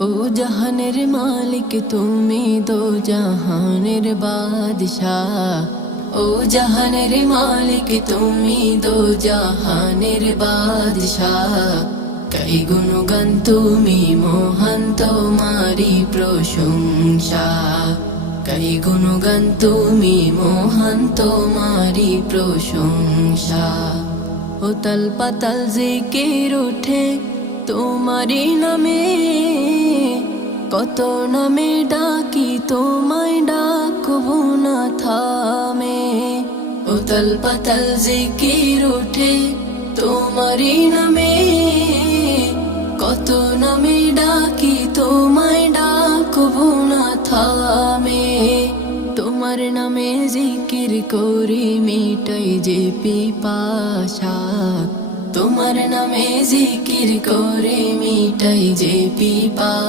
ও জাহানের মালিক তুমি দো জাহানের বাদশাহ। ও জাহানের মালিক তুমি দো জাহানের বাদশাহ। কই গুণগান তুমি মহান তোমারি প্রশংসা। কই গুণগান তুমি মহান তোমারি প্রশংসা। ও তাল পাতাল জিকির ওঠে তোমারি নামে, কত নামে ডাকি তোমায় ডাকবো না থামে। উতল পাতাল জিকির ওঠে তোমারি নামে, কত নামে ডাকি তোমায় ডাকবো না থামে। তোমার নামে জিকির করি মিটাই যে পিপাসা। তোমার নামে জিকির করে মিটাই যে পিপাসা।